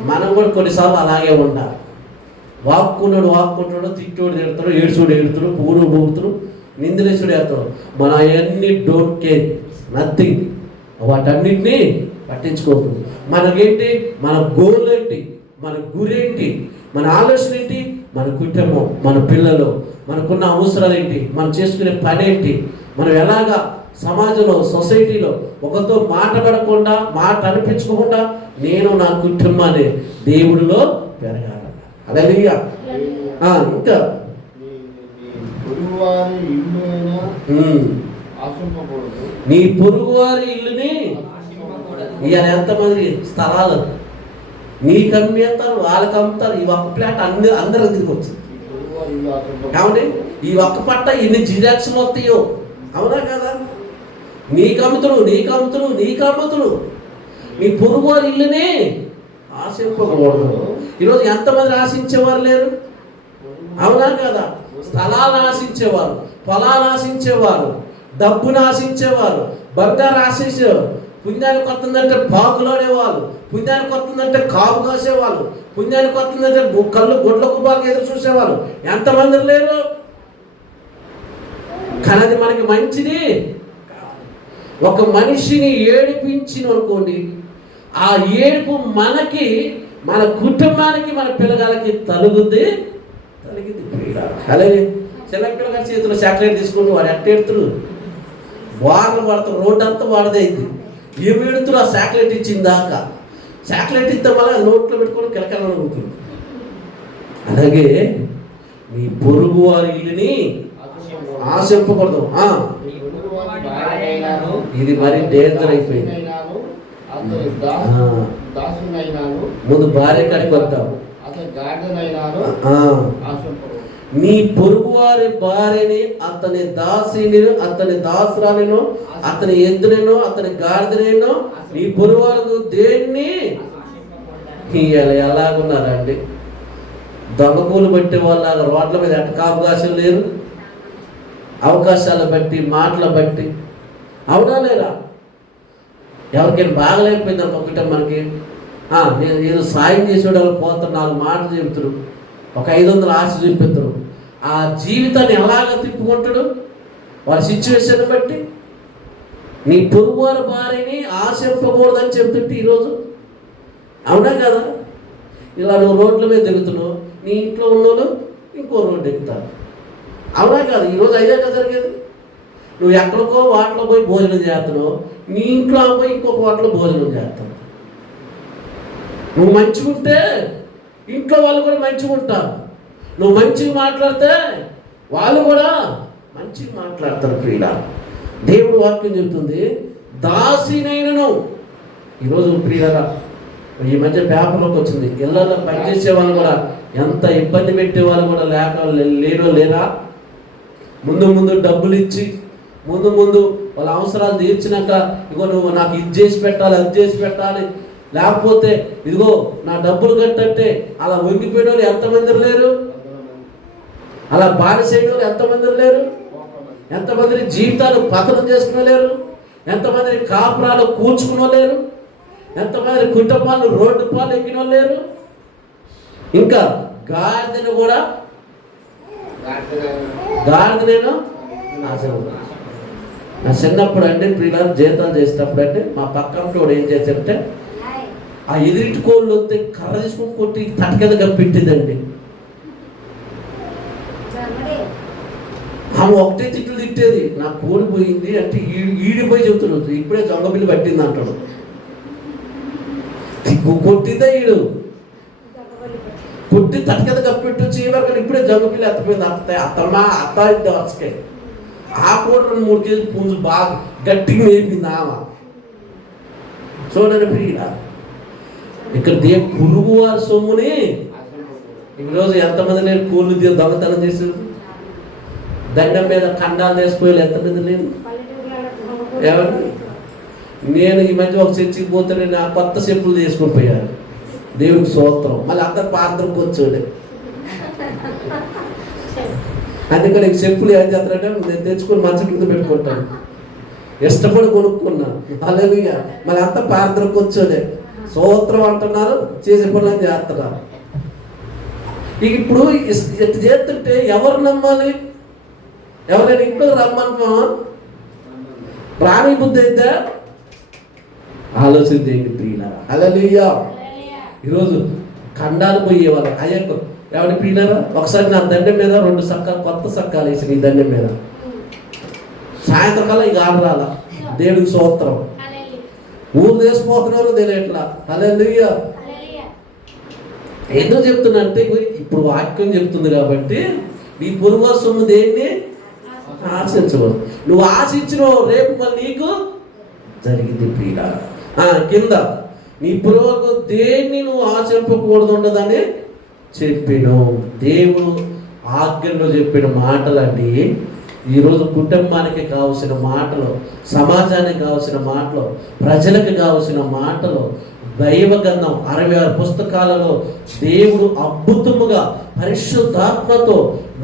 మనం కూడా కొన్నిసార్లు అలాగే ఉండాలి. వాక్కుంటాడు, తిట్టోడు తిడతాడు, ఏడుచుడు ఏడుతాడు, పూడు పూడుతాడు, నిందలేసుడు వేస్తాడు. మన అవన్నీ డోంట్ కేర్, నథింగ్. వాటన్నిటినీ పట్టించుకోకూడదు. మనకేంటి, మన గోల్ ఏంటి, మన గురేంటి, మన ఆలోచన ఏంటి, మన కుటుంబం, మన పిల్లలు, మనకున్న అవసరాలు ఏంటి, మనం చేసుకునే పని ఏంటి, మనం ఎలాగా సమాజంలో సొసైటీలో ఒకరితో మాట్లాడకుండా, మాట అనిపించుకోకుండా నేను నా కుటుంబాన్ని దేవుడిలో పెరగాలి. హల్లెలూయా. ఇంకా నీ పొరుగు వారి ఇల్లుని ఇవాళ ఎంతమంది స్థలాలు నీకు అమ్మేస్తారు, వాళ్ళకి అమ్ముతారు. ఈ ఒక్క ప్లాట్ అందరూ దగ్గరికి వచ్చింది. కాబట్టి ఈ ఒక్క పట్ట ఎన్ని జిరాక్స్లు వస్తాయో, అవునా కదా? నీకు అమ్ముతుడు నీ పొరుగు వారి ఇల్లుని ఆశింపకూడదు. ఈరోజు ఎంతమంది ఆశించేవారు లేరు, అవునా కదా? స్థలాలు ఆశించేవారు, పొలాలు ఆశించేవారు, డబ్బును ఆశించేవారు, బంగారు ఆశించేవారు. పుణ్యానికి వస్తుందంటే బాగులాడేవాళ్ళు, పుణ్యానికి వస్తుందంటే కాపు కాసేవాళ్ళు, పుణ్యానికి వస్తుందంటే కళ్ళు గొడ్లకు బాగా ఎదురు చూసేవాళ్ళు ఎంతమంది లేరు. కానీ అది మనకి మంచిది. ఒక మనిషిని ఏడిపించిన అనుకోండి, ఆ ఏడుపు మనకి, మన కుటుంబానికి, మన పిల్లగాలకి తలిగింది. అలాగే చిన్న పిల్లగారి చేతిలో చాక్లెట్ తీసుకుంటూ వాడు ఎట్టెడుతుడు వార్లు పడతారు, రోడ్డు అంతా వాడదైంది. ఏమి ఎడుతురు ఆ చాక్లెట్ ఇచ్చిన దాకా. చాక్లెట్ ఇస్తే మళ్ళీ అది నోట్లో పెట్టుకొని కిలకలను ఉంటుంది. అలాగే మీ పొరుగు వారి ఇల్లుని ఆశింపకూడదు. ఇది మరి డేంజర్ అయిపోయింది. ముందు భార్య కాడికి వద్దాం. నీ పొరుగువారి భార్యని, అతని దాసిని, అతని దాసురాలను, అతని ఎద్దులను, అతని గాడిదను, నీ పొరుగువారు దేన్ని ఎలాగున్నారండి? దొంగపూలు పట్టే వాళ్ళ రోడ్ల మీద ఎట్టక అవకాశం లేరు. అవకాశాలు బట్టి, మాటలు బట్టి, అవునా లేరా? ఎవరికైనా బాగలేకపోయింది అనుకుంటే మనకి నేను ఏదో సాయం చేసేవాళ్ళు పోతారు, 4 మాటలు చెబుతారు, ఒక 500 ఆశ చూపిస్తారు. ఆ జీవితాన్ని ఎలాగ తిప్పుకుంటాడు వాళ్ళ సిచ్యువేషన్ బట్టి. నీ పొరుగువారి భార్యని ఆశింపకూడదని చెప్తుంటే ఈరోజు, అవునా కదా? ఇలా నువ్వు రోడ్ల మీద తిరుగుతున్నావు, నీ ఇంట్లో ఉన్నోళ్ళు ఇంకో రోడ్డు ఎక్కుతారు, అవునా కదా? ఈరోజు అయ్యా కదా జరిగేది. నువ్వు ఎక్కడికో వాటిలో పోయి భోజనం చేస్తున్నావు, నీ ఇంట్లో పోయి ఇంకొక వాటిలో భోజనం చేస్తావు. నువ్వు మంచిగా ఉంటే ఇంట్లో వాళ్ళు కూడా మంచిగా ఉంటారు, నువ్వు మంచిగా మాట్లాడితే వాళ్ళు కూడా మంచిగా మాట్లాడతారు. ప్రియుల దేవుడు వాక్యం చెబుతుంది, దాసినైనను. ఈరోజు ప్రియులరా, ఈ మధ్య పేపర్లోకి వచ్చింది, ఇళ్ళలో పనిచేసే వాళ్ళు కూడా ఎంత ఇబ్బంది పెట్టే వాళ్ళు కూడా లేరా? ముందు డబ్బులు ఇచ్చి, ముందు వాళ్ళ అవసరాలు తీర్చినాక, ఇగో నువ్వు నాకు ఇది చేసి పెట్టాలి, అది చేసి పెట్టాలి, లేకపోతే ఇదిగో నా డబ్బులు కట్టంటే అలా వంగిపోయిన వాళ్ళు ఎంతమంది లేరు? అలా బానిసైన వాళ్ళు ఎంతమంది లేరు? ఎంతమంది జీవితాలు పతనం చేసుకునలేరు? ఎంతమంది కాపురాలు కూర్చుకునలేరు? ఎంతమంది కుటుంబాలు రోడ్డు పాలు ఎక్కిన లేరు? ఇంకా గాడిదను కూడా, గాడిదనేను నా చిన్నప్పుడు అంటే పిల్లలు జీతాలు చేసేటప్పుడు అంటే మా పక్కన ఏం చేశారంటే, ఆ ఎదురింటి కోళ్ళు వస్తే కర్ర తీసుకొని కొట్టి తటకెదగా పెట్టిందండి. ఆమె ఒకటే తిట్లు తిట్టేది, నా కోడి పోయింది అంటే ఈడిపోయి చెబుతున్నాడు, ఇప్పుడే దొంగ బిల్లు పట్టింది అంటాడు. కొట్టిందే ఈడు, కొట్టి తటకెద కప్పెట్టు చేయవారు, కానీ ఇప్పుడే దొంగ పిల్లి ఎత్తపోయింది. అత్త ఇద్ద వచ్చకే ఆ కోడి 2-3 కేజీలు పుంజు బాగా గట్టిగా నేర్పింది ఆమె. చూడండి ప్రియుల, ఇక్కడ పురుగు వారి సొమ్ముని ఈరోజు ఎంతమంది లేరు? కోళ్ళు దొంగతనం చేశారు, దండం మీద ఖండాలు వేసుకోవాలి, ఎంతమంది లేరు? ఎవరు? నేను ఈ మధ్య ఒక చర్చికి పోతే నా కొత్త చెప్పులు తీసుకొని పోయాను, దేవుడికి స్తోత్రం. మళ్ళీ అందరు పాత్రకు వచ్చాడు. అందుకని చెప్పులు ఏం చేస్తారంటే నేను తెచ్చుకొని మంచం కింద పెట్టుకుంటాను, ఇష్టపడి కొనుక్కున్నాను. హల్లెలూయా. మళ్ళీ అంతా పాత్రకు వచ్చాడే, స్తోత్రం అంటున్నారు, చేసే పనులు చేస్తున్నారు. ఇప్పుడు ఇట్లా చేస్తుంటే ఎవరు నమ్మాలి? ఎవరైనా ఇంట్లో రమ్మనుకోమా? ప్రాణి బుద్ధి అయితే ఆలోచన చేయండి ప్రియులారా. హల్లెలూయా. ఈరోజు ఖండాలు పోయేవాళ్ళు అయ్యకు ఎవరి ప్రియులారా, ఒకసారి నా దండం మీద 2 సక్కాలు కొత్త సక్కాలు వేసి నీ దండం మీద సాయంత్రం కల్లా ఇక ఆడరాల. దేవుడికి స్తోత్రం. ఊరు వేసిపోతున్నారు తెలియట్లా. హల్లెలూయా. ఎందుకు చెప్తున్నా అంటే ఇప్పుడు వాక్యం చెప్తుంది కాబట్టి, నీ పొరుగు సొమ్ము దేన్ని ఆశించకూడదు. నువ్వు ఆశించినవు రేపు మళ్ళీ నీకు జరిగింది ప్రియుడ. కింద నీ పురోగ దేన్ని నువ్వు ఆశింపకూడదు ఉండదని చెప్పిను. దేవుడు ఆజ్ఞలో చెప్పిన మాటలండి ఈరోజు కుటుంబానికి కావలసిన మాటలు, సమాజానికి కావలసిన మాటలు, ప్రజలకు కావలసిన మాటలు. దైవ గ్రంథం 66 పుస్తకాలలో దేవుడు అద్భుతముగా పరిశుద్ధాత్మతో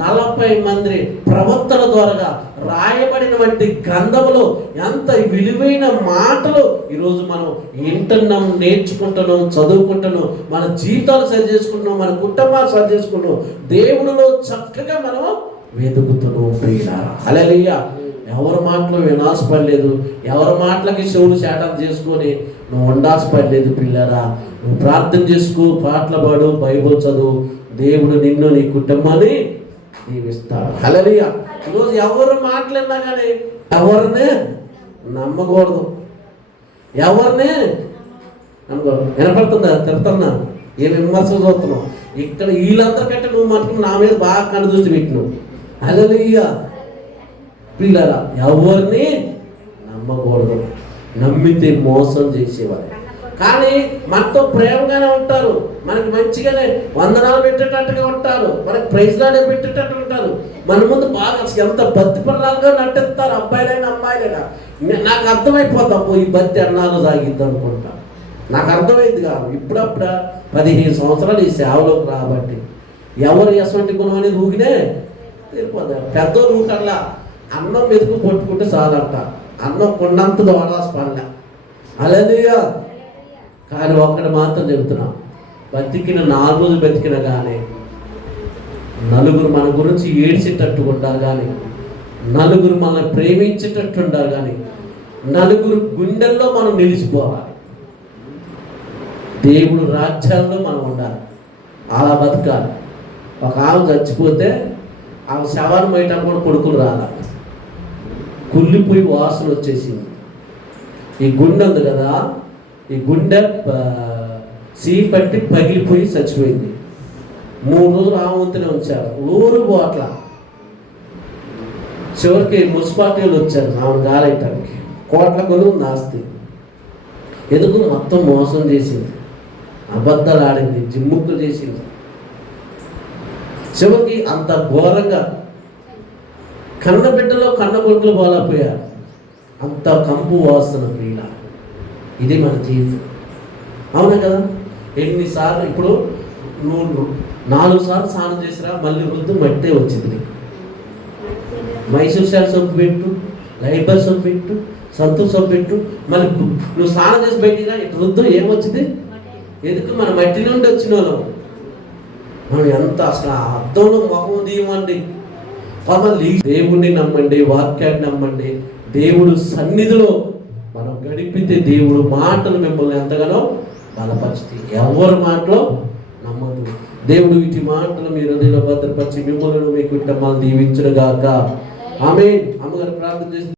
40 మంది ప్రవక్తల ద్వారా రాయబడినటువంటి గ్రంథములో ఎంత విలువైన మాటలు ఈరోజు మనం వింటున్నాం, నేర్చుకుంటున్నాం, చదువుకుంటున్నాం, మన జీవితాలు సరి చేసుకుంటున్నాం, మన కుటుంబాలు సరి చేసుకుంటున్నాం. దేవుడిలో చక్కగా మనం వెతుకుతున్నాం ప్రియులారా. హల్లెలూయా. ఎవరి మాటలు వినాశపడలేదు, ఎవరి మాటలకి చెవులు శాటం చేసుకొని నువ్వు ఉండాల్సిపడలేదు పిల్లరా. నువ్వు ప్రార్థన చేసుకో, పాటలు పాడు, బైబిల్ చదువు. దేవుడు నిన్ను, నీ కుటుంబాన్ని దీవిస్తాడు. హల్లెలూయా. ఈరోజు ఎవరు మాట్లాడినా కానీ ఎవరిని నమ్మకూడదు, ఎవరిని నమ్మకూడదు. వినపడుతుందా? తిడుతున్నా, ఏ విమర్శలు చూస్తున్నావు ఇక్కడ? వీళ్ళందరికంటే నువ్వు మటుకు నా మీద బాగా కన్ను దృష్టి పెట్టినావు. హల్లెలూయా. పిల్లరా, ఎవరిని నమ్మకూడదు. నమ్మితే మోసం చేసేవారు. కానీ మనతో ప్రేమగానే ఉంటారు, మనకి మంచిగానే వందనాలు పెట్టేటట్టుగా ఉంటారు, మనకి ప్రైజ్లానే పెట్టేటట్టు ఉంటారు. మన ముందు బాగా ఎంత బతిపడాలుగా నటిస్తారు, అబ్బాయిలైనా అమ్మాయిలైనా. నాకు అర్థమైపోద్ది, అప్పు ఈ బతి అన్నాలు సాగిద్ది అనుకుంటా. నాకు అర్థమైంది కాదు. ఇప్పుడప్పుడు 15 సంవత్సరాలు ఈ సేవలోకి రాబట్టి ఎవరు ఎటువంటి గుణం అనేది ఊగినే తెలిపోతారు. పెద్దోళ్ళు ఊకల్లా అన్నం మెతుకు కొట్టుకుంటే చాలంట, అన్నం కొండంత దోడాల్సి పడలే. హల్లెలూయా. కానీ ఒక్కటి మాత్రం చెబుతున్నాం, బతికిన 4 రోజులు బతికిన కానీ నలుగురు మన గురించి ఏడ్చేటట్టు ఉంటారు, కానీ నలుగురు మనల్ని ప్రేమించేటట్టు ఉంటారు, కానీ నలుగురు గుండెల్లో మనం నిలిచిపోవాలి. దేవుడు రాజ్యాల్లో మనం ఉండాలి, అలా బతకాలి. ఒక ఆమె చచ్చిపోతే ఆమె శవాన్ని పోయటానికి కూడా కొడుకులు రాల, కుళ్ళిపోయి వాసన వచ్చేసింది. ఈ గుండె ఉంది కదా, ఈ గుండె పట్టి పగిలిపోయి చచ్చిపోయింది. 3 రోజులు ఆ వంతునే ఉంచారు, ఊరు పోట్ల. చివరికి మున్సిపాలిటీలు వచ్చారు ఆమెను గాలేయటానికి. కోట్ల కొని ఉంది ఆస్తి. ఎందుకు? మొత్తం మోసం చేసింది, అబద్ధాలు ఆడింది, జిమ్ముక్కు చేసింది. చివరికి అంత ఘోరంగా కన్న బిడ్డలో కన్న కొడుకులు పోలేకపోయారు. అంత కంపు వాసన ప్రియుల. ఇది మన జీవితం, అవునా కదా? ఎన్నిసార్లు ఇప్పుడు నువ్వు 4 సార్లు స్నానం చేసిరా, మళ్ళీ రుద్దు మట్టే వచ్చింది నీకు. మైసూర్ శాల సొప్పు పెట్టు, లైబర్ సొప్పు పెట్టు, సంతూర్ సొప్పు పెట్టు, మళ్ళీ నువ్వు స్నానం చేసి బయటిగా రుద్దు ఏమొచ్చింది? ఎందుకు? మన మట్టి నుండి వచ్చిన వాళ్ళం మనం. ఎంత అసలు అర్థంలో ముఖం తీయమండి. మళ్ళీ దేవుణ్ణి నమ్మండి, వాక్యాన్ని నమ్మండి. దేవుడు సన్నిధిలో మనం గడిపితే దేవుడు మాటలు మిమ్మల్ని ఎంతగానో బలపరుస్తాయి. ఎవరి మాటలో నమ్మదు. దేవుడు వీటి మాటలు మీ హృదయంలో భద్రపరిచి మిమ్మల్ని మీ కుటుంబాలను దీవించును గాక. ఆమేన్. అమ్మగారు ప్రార్థన చేసి